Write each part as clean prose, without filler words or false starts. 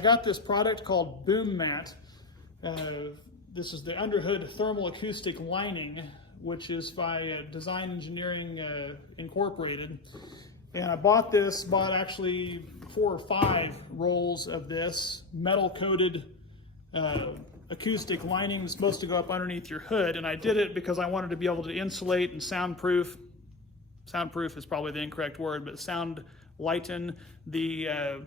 I got this product called BoomMat. This is the underhood thermal acoustic lining, which is by Design Engineering Incorporated. And I bought actually 4 or 5 rolls of this metal coated acoustic lining that's supposed to go up underneath your hood. And I did it because I wanted to be able to insulate and soundproof is probably the incorrect word, but sound lighten the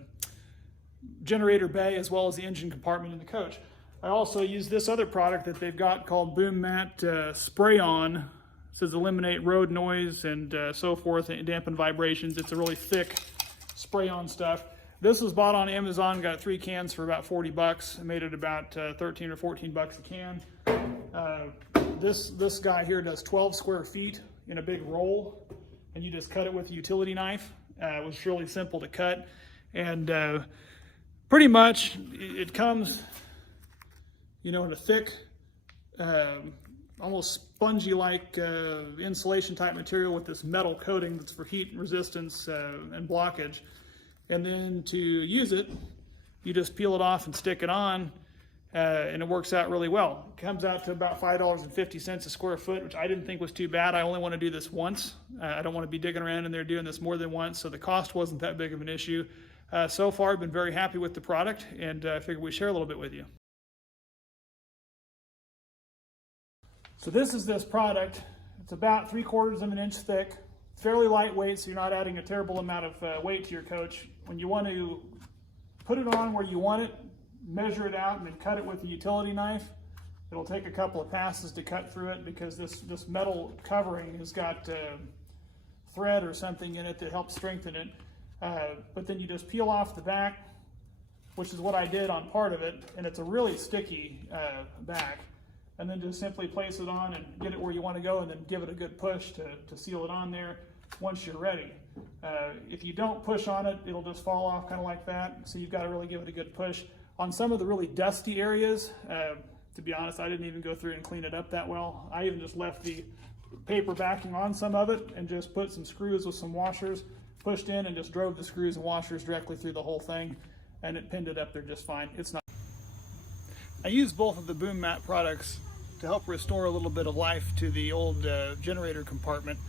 generator bay as well as the engine compartment in the coach. I also use this other product that they've got called BoomMat Spray On. It says eliminate road noise and so forth, and dampen vibrations. It's a really thick spray on stuff. This was bought on Amazon, got 3 cans for about 40 bucks. I made it about 13 or 14 bucks a can. This guy here does 12 square feet in a big roll, and you just cut it with a utility knife. It was really simple to cut, and pretty much it comes, in a thick, almost spongy-like insulation type material with this metal coating that's for heat resistance and blockage. And then to use it, you just peel it off and stick it on, and it works out really well. It comes out to about $5.50 a square foot, which I didn't think was too bad. I only want to do this once. I don't want to be digging around in there doing this more than once, so the cost wasn't that big of an issue. So far, I've been very happy with the product, and I figured we'd share a little bit with you. So this is this product. It's about 3/4 of an inch thick, fairly lightweight, so you're not adding a terrible amount of weight to your coach. When you want to put it on where you want it, measure it out and then cut it with a utility knife. It'll take a couple of passes to cut through it because this metal covering has got thread or something in it that helps strengthen it. But then you just peel off the back, which is what I did on part of it, and it's a really sticky back. And then just simply place it on and get it where you want to go, and then give it a good push to seal it on there once you're ready. If you don't push on it, it'll just fall off kind of like that, so you've got to really give it a good push. On some of the really dusty areas, to be honest, I didn't even go through and clean it up that well. I even just left the paper backing on some of it and just put some screws with some washers, pushed in, and just drove the screws and washers directly through the whole thing, and it pinned it up there just fine. It's not. I use both of the BoomMat products to help restore a little bit of life to the old generator compartment.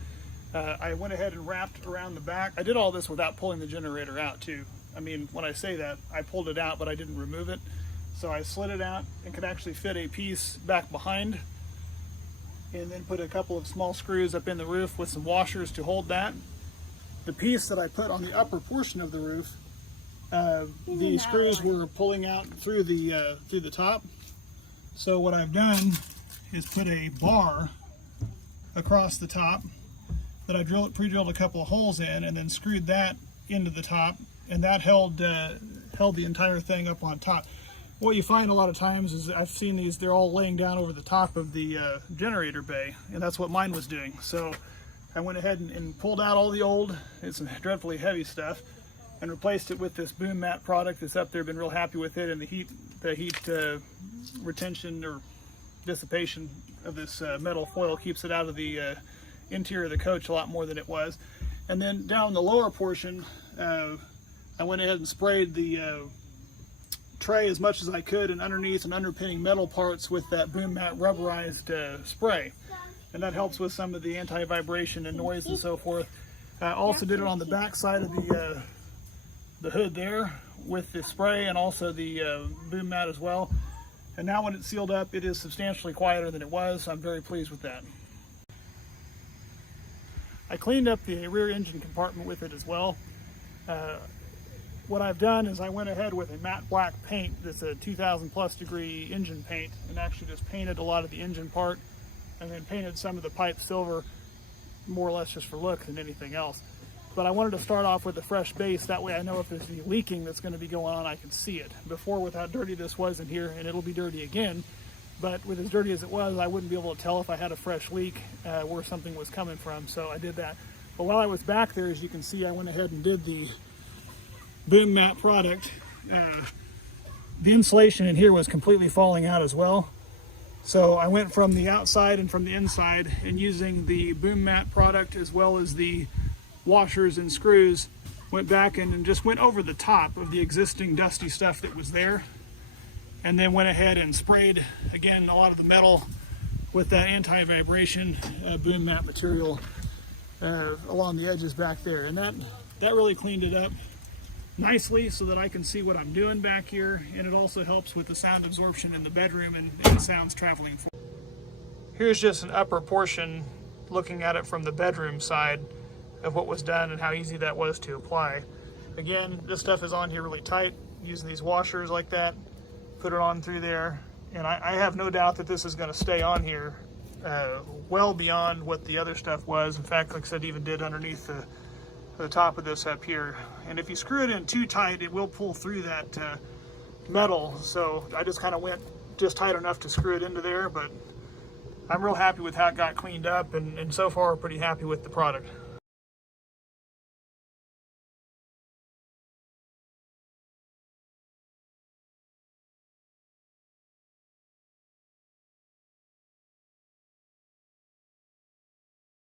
I went ahead and wrapped around the back. I did all this without pulling the generator out too. I mean, when I say that, I pulled it out, but I didn't remove it. So I slid it out and could actually fit a piece back behind, and then put a couple of small screws up in the roof with some washers to hold that. The piece that I put on the upper portion of the roof, the screws were pulling out through the top. So what I've done is put a bar across the top that I pre-drilled a couple of holes in, and then screwed that into the top, and that held the entire thing up on top. What you find a lot of times is I've seen these, they're all laying down over the top of the generator bay, and that's what mine was doing. So I went ahead and pulled out all the old, it's some dreadfully heavy stuff, and replaced it with this BoomMat product that's up there. Been real happy with it, and the heat retention or dissipation of this metal foil keeps it out of the interior of the coach a lot more than it was. And then down the lower portion, I went ahead and sprayed the tray as much as I could, and underneath and underpinning metal parts with that BoomMat rubberized spray, and that helps with some of the anti-vibration and noise and so forth. I also did it on the back side of the hood there with the spray, and also the BoomMat as well. And now when it's sealed up, it is substantially quieter than it was. I'm very pleased with that. I cleaned up the rear engine compartment with it as well. What I've done is I went ahead with a matte black paint that's a 2000 plus degree engine paint, and actually just painted a lot of the engine part, and then painted some of the pipe silver, more or less just for look than anything else. But I wanted to start off with a fresh base, that way I know if there's any leaking that's going to be going on, I can see it. Before, with how dirty this was in here, and it'll be dirty again, but with as dirty as it was, I wouldn't be able to tell if I had a fresh leak where something was coming from, so I did that. But while I was back there, as you can see, I went ahead and did the BoomMat product. The insulation in here was completely falling out as well. So I went from the outside and from the inside, and using the BoomMat product as well as the washers and screws, went back in and just went over the top of the existing dusty stuff that was there, and then went ahead and sprayed again a lot of the metal with that anti-vibration BoomMat material along the edges back there, and that really cleaned it up nicely so that I can see what I'm doing back here, and it also helps with the sound absorption in the bedroom and sounds traveling forward. Here's just an upper portion looking at it from the bedroom side of what was done and how easy that was to apply. Again, this stuff is on here really tight, using these washers like that, put it on through there, and I have no doubt that this is going to stay on here well beyond what the other stuff was. In fact, like I said, even did underneath the top of this up here. And if you screw it in too tight, it will pull through that metal. So I just kind of went just tight enough to screw it into there, but I'm real happy with how it got cleaned up, and so far pretty happy with the product.